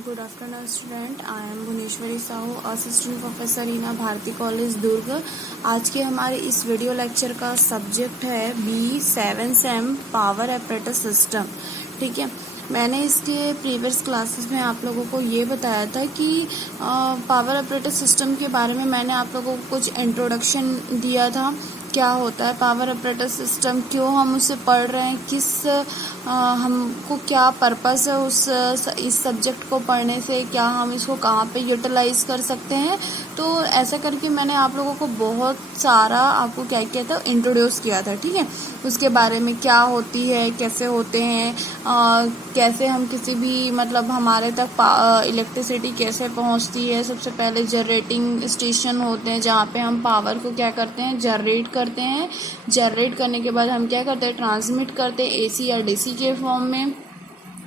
Good afternoon, student. I am Bhuvaneshwari Sahu, assistant professor in Bharati college Durg. आज के हमारे इस वीडियो लेक्चर का सब्जेक्ट है B7 same power apparatus system. ठीक है, मैंने इसके प्रीवियस क्लासेस में आप लोगों को ये बताया था कि पावर एपरेटस सिस्टम के बारे में मैंने आप लोगों को कुछ इंट्रोडक्शन दिया था। क्या होता है पावर एपरेटस सिस्टम, क्यों हम उसे पढ़ रहे हैं, किस हमको क्या पर्पस है इस सब्जेक्ट को पढ़ने से, क्या हम इसको कहाँ पे यूटिलाइज कर सकते हैं। तो ऐसा करके मैंने आप लोगों को बहुत सारा आपको क्या किया था, इंट्रोड्यूस किया था। ठीक है, उसके बारे में क्या होती है, कैसे होते हैं, कैसे हम किसी भी मतलब हमारे तक इलेक्ट्रिसिटी कैसे पहुंचती है। सबसे पहले जनरेटिंग स्टेशन होते हैं जहाँ पे हम पावर को क्या करते हैं, जनरेट करते हैं। जनरेट करने के बाद हम क्या करते हैं, ट्रांसमिट करते हैं एसी या डीसी के फॉर्म में।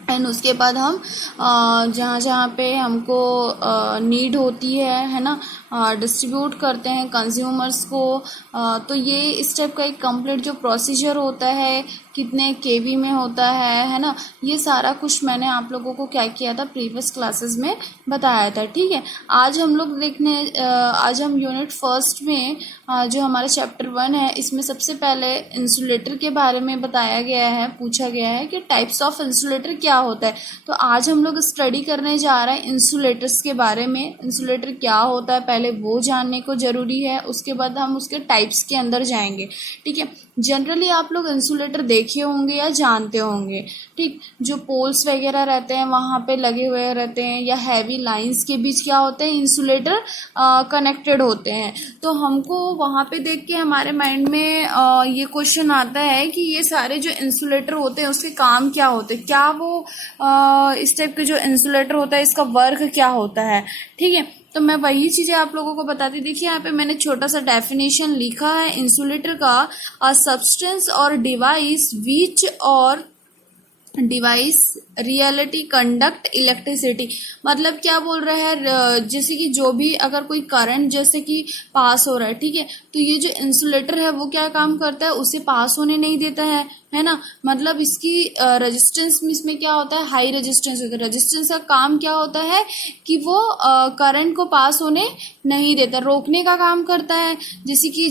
एंड उसके बाद हम जहाँ जहाँ पे हमको नीड होती है ना, डिस्ट्रीब्यूट करते हैं कंज्यूमर्स को। तो ये इस टाइप का एक कंप्लीट जो प्रोसीजर होता है, कितने केवी में होता है ना, ये सारा कुछ मैंने आप लोगों को क्या किया था, प्रीवियस क्लासेस में बताया था। ठीक है, आज हम लोग आज हम यूनिट फर्स्ट में जो हमारा चैप्टर 1 है, इसमें सबसे पहले इंसुलेटर के बारे में बताया गया है, पूछा गया है कि टाइप्स ऑफ इंसुलेटर क्या होता है। तो आज हम लोग स्टडी करने जा रहे हैं इंसुलेटर्स के बारे में। इंसुलेटर क्या होता है पहले वो जानने को जरूरी है, उसके बाद हम उसके टाइप्स के अंदर जाएंगे। ठीक है, जनरली आप लोग इंसुलेटर देखे होंगे या जानते होंगे। ठीक, जो पोल्स वगैरह रहते हैं वहाँ पे लगे हुए रहते हैं, या हैवी लाइंस के बीच क्या होते हैं, इंसुलेटर कनेक्टेड होते हैं। तो हमको वहाँ पे देख के हमारे माइंड में ये क्वेश्चन आता है कि ये सारे जो इंसुलेटर होते हैं उसके काम क्या होते हैं, क्या वो इस टाइप के जो इंसुलेटर होता है इसका वर्क क्या होता है। ठीक है, तो मैं वही चीजें आप लोगों को बताती। देखिए यहाँ पे मैंने छोटा सा डेफिनेशन लिखा है इंसुलेटर का, अ सब्सटेंस और डिवाइस विच और डिवाइस रियलिटी कंडक्ट इलेक्ट्रिसिटी। मतलब क्या बोल रहा है, जैसे कि जो भी अगर कोई करंट जैसे कि पास हो रहा है, ठीक है, तो ये जो इंसुलेटर है वो क्या काम करता है, उसे पास होने नहीं देता है ना। मतलब इसकी रेजिस्टेंस में इसमें क्या होता है, हाई रेजिस्टेंस होता है। रेजिस्टेंस का काम क्या होता है कि वो करंट को पास होने नहीं देता, रोकने का काम करता है। जैसे कि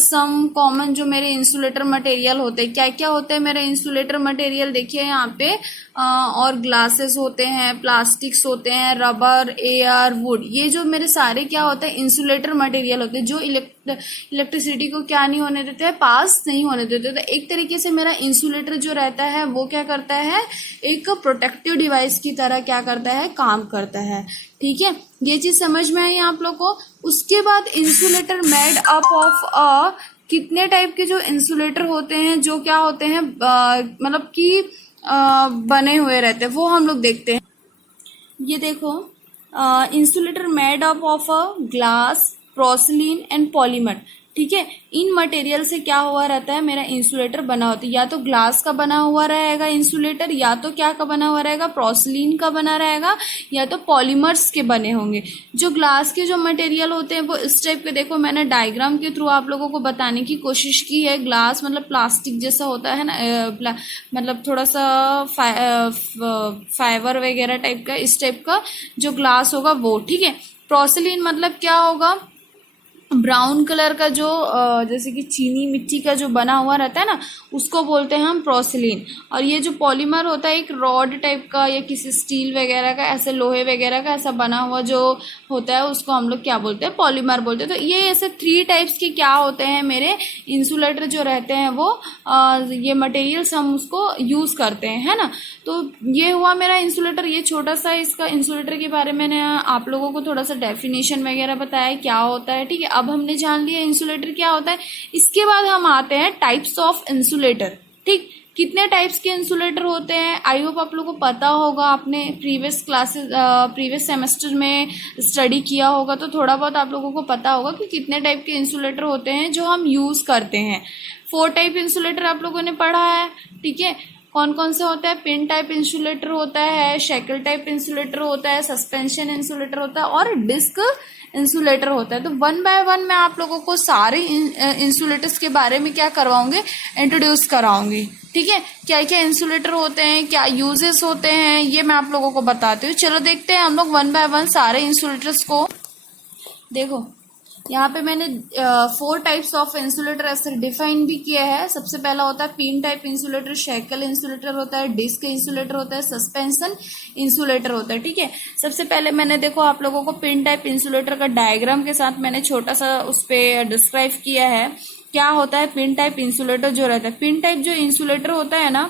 सम कॉमन जो मेरे इंसुलेटर मटेरियल होते हैं, क्या क्या होते हैं मेरे इंसुलेटर मटेरियल, देखिए यहाँ पे और ग्लासेस होते हैं, प्लास्टिक्स होते हैं, रबर, एयर, वुड, ये जो मेरे सारे क्या होते हैं, इंसुलेटर मटेरियल होते हैं, जो इलेक्ट्रिसिटी को क्या नहीं होने देते हैं, पास नहीं होने देते। तो एक तरीके से मेरा इंसुलेटर जो रहता है वो क्या करता है, एक प्रोटेक्टिव डिवाइस की तरह क्या करता है, काम करता है। ठीक है, ये चीज समझ में आई आप लोग को। उसके बाद इंसुलेटर मेड अप ऑफ कितने टाइप के जो इंसुलेटर होते हैं, जो क्या होते हैं मतलब कि बने हुए रहते हैं, वो हम लोग देखते हैं। ये देखो, insulator made up of a glass, porcelain and polymer. ठीक है, इन मटेरियल से क्या हुआ रहता है, मेरा इंसुलेटर बना होता है। या तो ग्लास का बना हुआ रहेगा इंसुलेटर, या तो क्या का बना हुआ रहेगा, पोर्सिलीन का बना रहेगा, या तो पॉलीमर्स के बने होंगे। जो ग्लास के जो मटेरियल होते हैं वो इस टाइप के, देखो मैंने डायग्राम के थ्रू आप लोगों को बताने की कोशिश की है। ग्लास मतलब प्लास्टिक जैसा होता है ना, मतलब थोड़ा सा फाइबर वगैरह टाइप का, इस टाइप का जो ग्लास होगा वो। ठीक है, पोर्सिलीन मतलब क्या होगा, ब्राउन कलर का जो जैसे कि चीनी मिट्टी का जो बना हुआ रहता है ना, उसको बोलते हैं हम पोर्सिलीन। और ये जो पॉलीमर होता है, एक रॉड टाइप का या किसी स्टील वगैरह का, ऐसे लोहे वगैरह का ऐसा बना हुआ जो होता है, उसको हम लोग क्या बोलते हैं, पॉलीमर बोलते हैं। तो ये ऐसे 3 टाइप्स के क्या होते हैं मेरे इंसुलेटर जो रहते हैं, वो ये मटेरियल्स हम उसको यूज करते हैं, है ना। तो ये हुआ मेरा इंसुलेटर। ये छोटा सा इसका इंसुलेटर के बारे में मैंने आप लोगों को थोड़ा सा डेफिनेशन वगैरह बताया क्या होता है। ठीक है, अब हमने जान लिया इंसुलेटर क्या होता है। इसके बाद हम आते हैं टाइप्स ऑफ इंसुलेटर। ठीक, कितने टाइप्स के इंसुलेटर होते हैं, आई होप आप लोगों को पता होगा, आपने प्रीवियस सेमेस्टर में स्टडी किया होगा, तो थोड़ा बहुत आप लोगों को पता होगा कि कितने टाइप के इंसुलेटर होते हैं जो हम यूज करते हैं। 4 टाइप इंसुलेटर आप लोगों ने पढ़ा है। ठीक है, कौन कौन से होते हैं? पिन टाइप इंसुलेटर होता है, शेकल टाइप इंसुलेटर होता है, सस्पेंशन इंसुलेटर होता है और डिस्क इंसुलेटर होता है। तो वन बाय वन मैं आप लोगों को सारे इंसुलेटर्स के बारे में क्या करवाऊंगी, इंट्रोड्यूस कराऊंगी। ठीक है, क्या क्या इंसुलेटर होते हैं, क्या यूजेस होते हैं, ये मैं आप लोगों को बताती हूँ। चलो देखते हैं हम लोग वन बाय वन सारे इंसुलेटर्स को। देखो यहाँ पे मैंने 4 टाइप्स ऑफ इंसुलेटर ऐसे डिफाइन भी किया है। सबसे पहला होता है pin type insulator, shackle insulator होता है, डिस्क इंसुलेटर होता है, सस्पेंशन इंसुलेटर होता है। ठीक है, सबसे पहले मैंने देखो आप लोगों को पिन टाइप इंसुलेटर का डायग्राम के साथ मैंने छोटा सा उस पर डिस्क्राइब किया है। क्या होता है पिन टाइप इंसुलेटर जो रहता है? पिन टाइप जो इंसुलेटर होता है ना,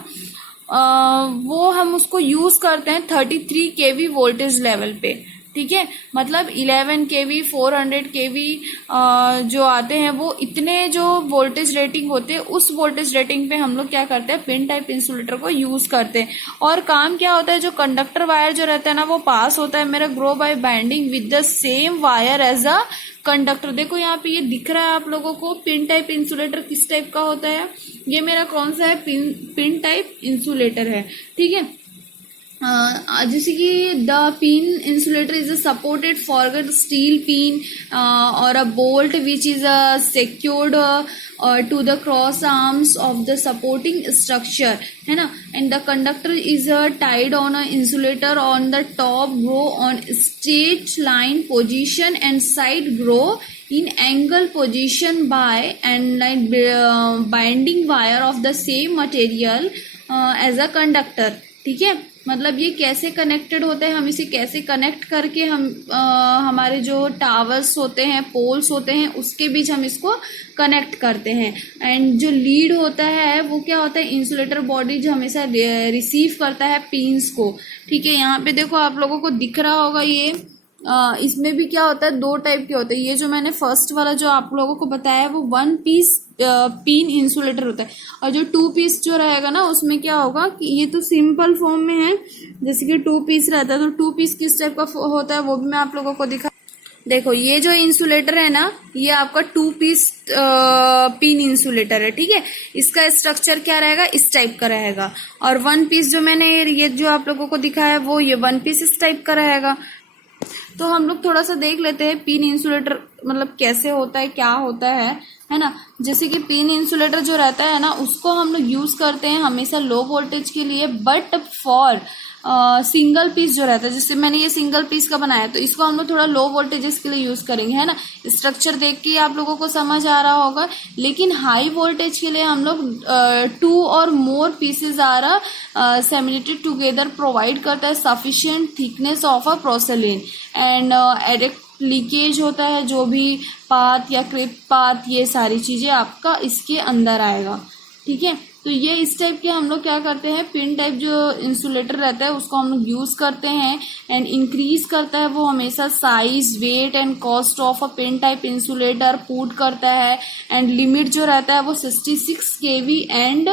वो हम उसको यूज करते हैं 33 kV वोल्टेज लेवल पे। ठीक है, मतलब 11 kV 400 kV जो आते हैं वो इतने जो वोल्टेज रेटिंग होते हैं उस वोल्टेज रेटिंग पे हम लोग क्या करते हैं, पिन टाइप इंसुलेटर को यूज करते हैं। और काम क्या होता है, जो कंडक्टर वायर जो रहता है ना वो पास होता है मेरा grow by binding with the same wire as a conductor. देखो यहाँ पे ये दिख रहा है आप लोगों को पिन टाइप इंसुलेटर किस टाइप का होता है। ये मेरा कौन सा है, पिन टाइप इंसुलेटर है। ठीक है, जैसे कि the pin insulator is a supported forward steel pin और a bolt which is a secured to the cross arms of the supporting structure, है ना। And the conductor is tied on a insulator on the top, grow on straight line position and side grow in angle position by and binding wire of the same material as a conductor। ठीक है, मतलब ये कैसे connected होते हैं, हम इसे कैसे कनेक्ट करके हम हमारे जो टावर्स होते हैं, पोल्स होते हैं, उसके बीच हम इसको कनेक्ट करते हैं। एंड जो लीड होता है वो क्या होता है, इंसुलेटर बॉडी जो हमेशा रिसीव करता है पिन्स को। ठीक है, यहाँ पे देखो आप लोगों को दिख रहा होगा ये इसमें भी क्या होता है, 2 टाइप के होते हैं। ये जो मैंने फर्स्ट वाला जो आप लोगों को बताया वो 1 पीस पिन इंसुलेटर होता है, और जो 2 पीस जो रहेगा ना उसमें क्या होगा कि ये तो सिंपल फॉर्म में है, जैसे कि 2 पीस रहता है। तो 2 पीस किस टाइप का होता है वो भी मैं आप लोगों को दिखा। देखो ये जो इंसुलेटर है ना, ये आपका 2 पीस पिन इंसुलेटर है। ठीक है, इसका स्ट्रक्चर क्या रहेगा, इस टाइप का रहेगा। और 1 पीस जो मैंने ये जो आप लोगों को दिखाया वो ये 1 पीस इस टाइप का रहेगा। तो हम लोग थोड़ा सा देख लेते हैं पिन इंसुलेटर मतलब कैसे होता है, क्या होता है ना। जैसे कि पिन इंसुलेटर जो रहता है ना उसको हम लोग यूज करते हैं हमेशा लो वोल्टेज के लिए, बट फॉर सिंगल पीस जो रहता है, जैसे मैंने ये सिंगल पीस का बनाया तो इसको हम लोग थोड़ा लो वोल्टेजेस के लिए यूज करेंगे, है ना। स्ट्रक्चर देख के आप लोगों को समझ आ रहा होगा। लेकिन हाई वोल्टेज के लिए हम लोग 2 और मोर पीसेज आर सेमिनेटेड टुगेदर प्रोवाइड करता है sufficient thickness of a पोर्सेलिन and addict leakage होता है, जो भी पाथ या क्रिप पाथ ये सारी चीजें आपका इसके अंदर आएगा। ठीक है, तो ये इस टाइप के हम लोग क्या करते हैं, पिन टाइप जो इंसुलेटर रहता है उसको हम लोग यूज करते हैं। एंड इंक्रीज करता है वो हमेशा size, weight and cost of a pin type insulator put करता है। एंड लिमिट जो रहता है वो 66 kV एंड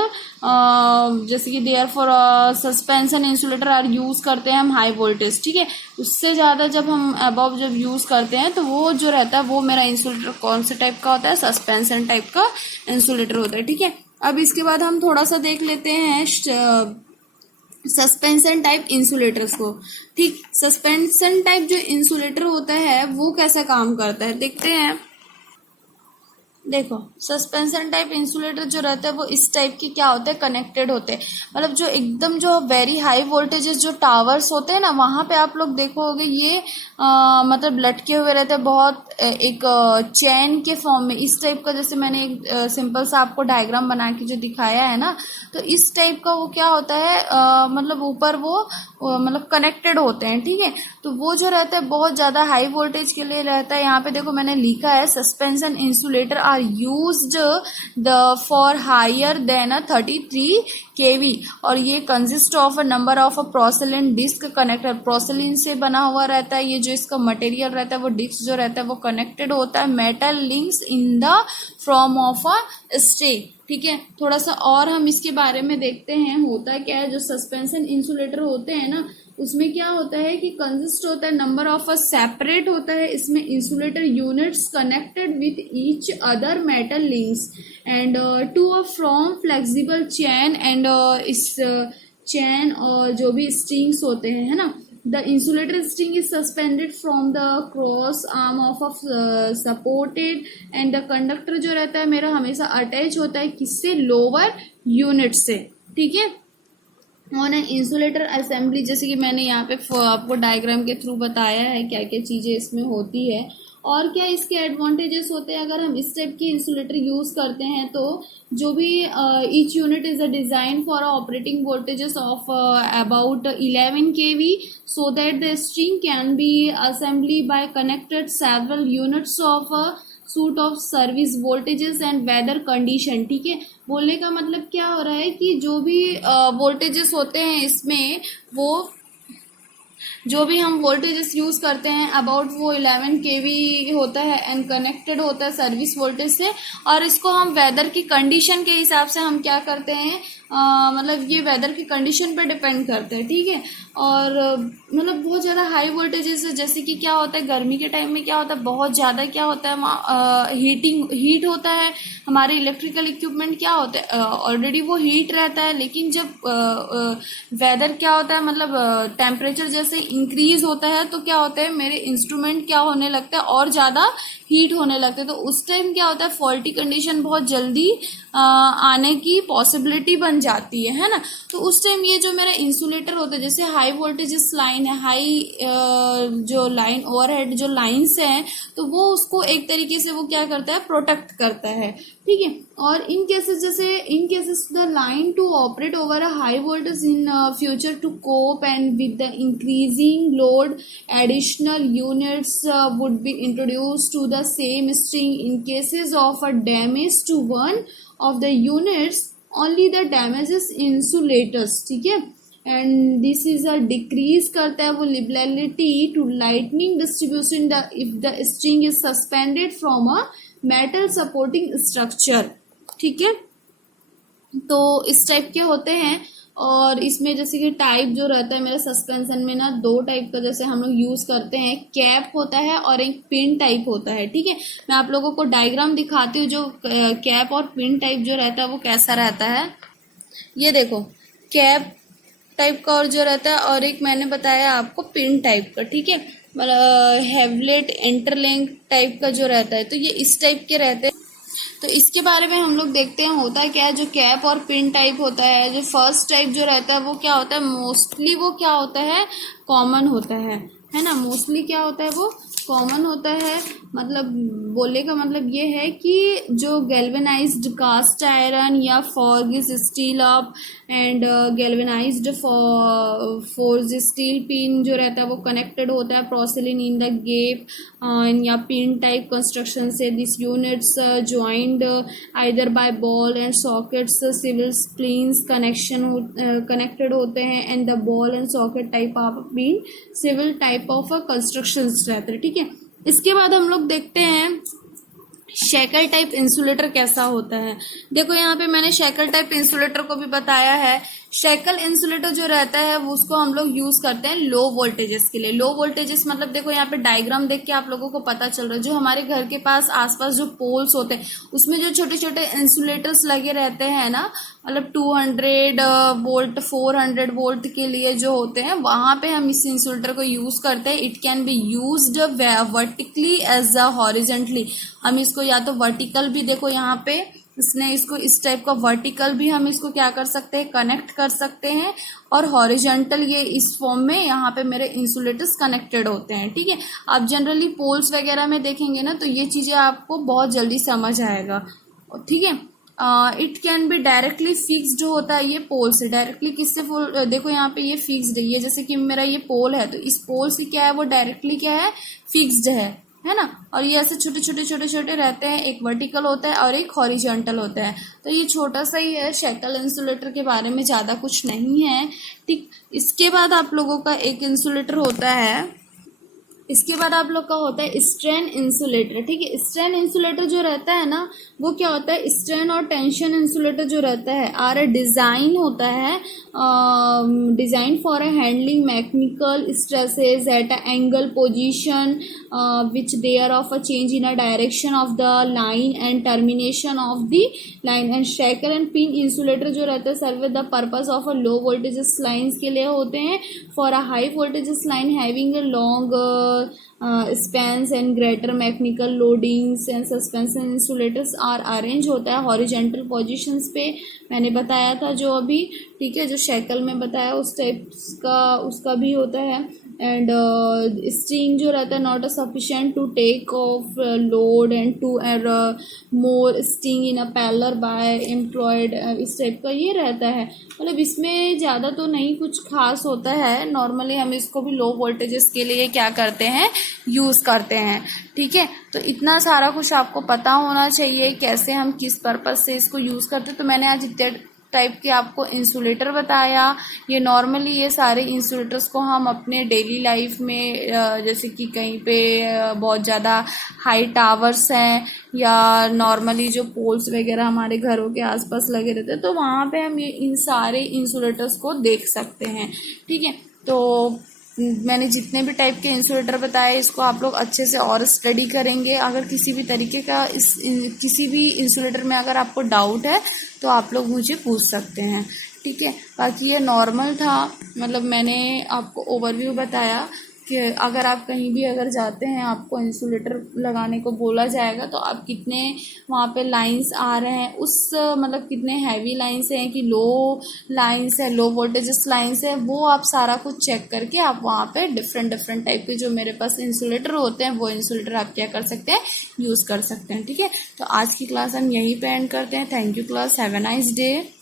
जैसे कि there for suspension insulator are use करते हैं हम हाई वोल्टेज। ठीक है, उससे ज्यादा जब हम अबव जब यूज करते हैं तो वो जो रहता है वो मेरा इंसुलेटर कौन से टाइप का होता है, सस्पेंशन टाइप का इंसुलेटर होता है। ठीक है, अब इसके बाद हम थोड़ा सा देख लेते हैं सस्पेंशन टाइप इंसुलेटर्स को। ठीक, सस्पेंशन टाइप जो इंसुलेटर होता है वो कैसा काम करता है देखते हैं। देखो सस्पेंशन टाइप इंसुलेटर जो रहता है वो इस टाइप की क्या होते हैं, कनेक्टेड होते हैं। मतलब जो एकदम जो वेरी हाई वोल्टेजेस जो टावर्स होते हैं ना वहां पे आप लोग देखोगे ये मतलब लटके हुए रहते हैं बहुत एक चैन के फॉर्म में, इस टाइप का। जैसे मैंने एक सिंपल सा आपको डायग्राम बना के जो दिखाया है ना, तो इस टाइप का वो क्या होता है मतलब ऊपर वो मतलब कनेक्टेड होते हैं। ठीक है, तो वो जो रहता है बहुत ज्यादा हाई वोल्टेज के लिए रहता है। यहाँ पे देखो मैंने लिखा है suspension insulator are used the for higher than 33 kV और ये consist of a number of a porcelain disc connector. Porcelain से बना हुआ रहता है ये जो इसका मटेरियल रहता है, वो डिस्क जो रहता है वो कनेक्टेड होता है metal links in the form of a stick. ठीक है, थोड़ा सा और हम इसके बारे में देखते हैं होता क्या है। जो सस्पेंशन इंसुलेटर होते हैं ना उसमें क्या होता है कि कंसिस्ट होता है नंबर ऑफ अ सेपरेट होता है इसमें insulator units connected with each other metal links and to a from flexible chain and इस चेन और जो भी स्ट्रिंग्स होते हैं, है ना। The insulator string is suspended from the cross arm of a supported and the conductor जो रहता है मेरा हमेशा अटैच होता है किससे, लोअर यूनिट से, ठीक है। ऑन एन इंसुलेटर असेंबली, जैसे कि मैंने यहाँ पे आपको डायग्राम के थ्रू बताया है क्या क्या चीजें इसमें होती है और क्या इसके एडवांटेजेस होते हैं अगर हम इस टाइप की इंसुलेटर यूज करते हैं तो। जो भी each unit is a design for operating voltages of about 11 kV so that the string can be assembly by connected several units of suit of service voltages and weather condition, ठीक है। बोलने का मतलब क्या हो रहा है कि जो भी वोल्टेजेस होते हैं इसमें, वो जो भी हम वोल्टेजेस यूज करते हैं अबाउट वो 11 kV होता है एंड कनेक्टेड होता है सर्विस वोल्टेज से, और इसको हम वेदर की कंडीशन के हिसाब से हम क्या करते हैं, मतलब ये वेदर की कंडीशन पे डिपेंड करते हैं, ठीक है। और मतलब बहुत ज़्यादा हाई वोल्टेजेस है, जैसे कि क्या होता है गर्मी के टाइम में क्या होता है, बहुत ज़्यादा क्या होता है हीट होता है, हमारे इलेक्ट्रिकल इक्विपमेंट क्या होते हैं ऑलरेडी वो हीट रहता है, लेकिन जब वेदर क्या होता है मतलब टेम्परेचर जैसे इंक्रीज होता है तो क्या होता है मेरे इंस्ट्रूमेंट क्या होने लगता है और ज़्यादा हीट होने लगते हैं, तो उस टाइम क्या होता है फॉल्टी कंडीशन बहुत जल्दी आने की पॉसिबिलिटी बन जाती है ना। तो उस टाइम ये जो मेरा इंसुलेटर होता है, जैसे हाई वोल्टेजेस लाइन है, हाई जो लाइन ओवरहेड जो लाइंस हैं, तो वो उसको एक तरीके से वो क्या करता है प्रोटेक्ट करता है, ठीक है। और इन केसेस जैसे in cases the line to operate over a high voltage in future to cope and with the increasing load additional units would be introduce to the same string in cases of a damage to one of the units only the damages insulators, ठीक है। and this is a decrease करता है वो liability to lightning distribution the if the string is suspended from a metal supporting structure, ठीक है। तो इस type के होते हैं। और इसमें जैसे कि टाइप जो रहता है मेरे सस्पेंशन में ना, दो टाइप का जैसे हम लोग यूज करते हैं, कैप होता है और एक पिन टाइप होता है, ठीक है। मैं आप लोगों को डायग्राम दिखाती हूँ जो कैप और पिन टाइप जो रहता है वो कैसा रहता है। ये देखो कैप टाइप का और जो रहता है, और एक मैंने बताया आपको पिन टाइप का, ठीक है। मतलब हेवलेट इंटरलिंक टाइप का जो रहता है, तो ये इस टाइप के रहते हैं। तो इसके बारे में हम लोग देखते हैं होता है क्या है। जो कैप और पिन टाइप होता है, जो फर्स्ट टाइप जो रहता है वो क्या होता है, मोस्टली वो क्या होता है कॉमन होता है ना। मोस्टली क्या होता है वो कॉमन होता है। मतलब बोलने का मतलब ये है कि जो गैल्वेनाइज्ड कास्ट आयरन या forges steel up and galvanised forge steel pin जो रहता है वो कनेक्टेड होता है प्रोसेलिन इन द गेप या पिन टाइप कंस्ट्रक्शन से। This units joined either by ball and sockets civil splines connected होते हैं and the ball and socket type of pin civil type of construction रहते हैं, ठीक है। इसके बाद हम लोग देखते हैं शेकल टाइप इंसुलेटर कैसा होता है। देखो यहाँ पे मैंने शेकल टाइप इंसुलेटर को भी बताया है। शेकल इंसुलेटर जो रहता है वो उसको हम लोग यूज करते हैं लो वोल्टेजेस के लिए। लो वोल्टेजेस मतलब देखो यहाँ पे डायग्राम देख के आप लोगों को पता चल रहा है, जो हमारे घर के पास आसपास जो पोल्स होते हैं उसमें जो छोटे छोटे इंसुलेटर्स लगे रहते हैं ना, मतलब 200 वोल्ट 400 वोल्ट के लिए जो होते हैं, वहां पे हम इस इंसुलेटर को यूज करते हैं। It can be used vertically as a horizontally. हम इसको या तो वर्टिकल भी, देखो यहाँ पे इसने इसको इस टाइप का वर्टिकल भी हम इसको क्या कर सकते हैं कनेक्ट कर सकते हैं, और हॉरिजॉन्टल ये इस फॉर्म में यहाँ पे मेरे इंसुलेटर्स कनेक्टेड होते हैं, ठीक है। आप जनरली पोल्स वगैरह में देखेंगे ना तो ये चीजें आपको बहुत जल्दी समझ आएगा, ठीक है। It can be directly fixed होता है ये पोल से। डायरेक्टली किससे, देखो यहाँ पे ये फिक्स्ड है, ये जैसे कि मेरा ये पोल है तो इस पोल से क्या है वो डायरेक्टली क्या है फिक्स्ड है ना। और ये ऐसे छोटे छोटे छोटे छोटे रहते हैं, एक वर्टिकल होता है और एक हॉरिजॉन्टल होता है। तो ये छोटा सा ही है, शेकल इंसुलेटर के बारे में ज्यादा कुछ नहीं है, ठीक। इसके बाद आप लोगों का एक इंसुलेटर होता है इसके बाद आप लोग का होता है स्ट्रेन इंसुलेटर। ठीक है, स्ट्रेन इंसुलेटर जो रहता है ना, वो क्या होता है, स्ट्रेन और टेंशन इंसुलेटर जो रहता है आर डिजाइन होता है, design for a handling mechanical stresses at a angle position which there of a change in a direction of the line and termination of the line, and shackle and pin insulator जो रहते हैं serve the purpose of a low voltages lines के लिए होते हैं, for a high voltages line having a long spans and greater mechanical loadings and suspension insulators are arrange होता है horizontal positions पे, मैंने बताया था जो अभी। ठीक है, जो शैकल में बताया उस टाइप का उसका भी होता है। एंड स्ट्रिंग जो रहता है not a sufficient to take off load and two more string in a parallel by employed, इस टाइप का ये रहता है। मतलब इसमें ज़्यादा तो नहीं कुछ खास होता है, नॉर्मली हम इसको भी लो वोल्टेजेस के लिए क्या करते हैं, यूज़ करते हैं। ठीक है, तो इतना सारा कुछ आपको पता होना चाहिए कैसे हम किस पर्पज़ से इसको यूज़ करते हैं। तो मैंने आज इतने टाइप के आपको इंसुलेटर बताया। ये नॉर्मली ये सारे इंसुलेटर्स को हम अपने डेली लाइफ में जैसे कि कहीं पे बहुत ज़्यादा हाई टावर्स हैं या नॉर्मली जो पोल्स वगैरह हमारे घरों के आसपास लगे रहते हैं, तो वहाँ पे हम ये इन सारे इंसुलेटर्स को देख सकते हैं। ठीक है, तो मैंने जितने भी टाइप के इंसुलेटर बताए इसको आप लोग अच्छे से और स्टडी करेंगे। अगर किसी भी तरीके का किसी भी इंसुलेटर में अगर आपको डाउट है तो आप लोग मुझे पूछ सकते हैं। ठीक है, बाकी ये नॉर्मल था, मतलब मैंने आपको ओवरव्यू बताया कि अगर आप कहीं भी अगर जाते हैं आपको इंसुलेटर लगाने को बोला जाएगा तो आप कितने वहाँ पे लाइंस आ रहे हैं, उस मतलब कितने हैवी लाइंस हैं कि लो लाइंस है, लो वोल्टेजेस लाइंस है, वो आप सारा कुछ चेक करके आप वहाँ पे डिफरेंट टाइप के जो मेरे पास इंसुलेटर होते हैं वो इंसुलेटर आप क्या कर सकते हैं, यूज़ कर सकते हैं। ठीक है, तो आज की क्लास हम यहीं पे एंड करते हैं। Thank you class, have a nice day.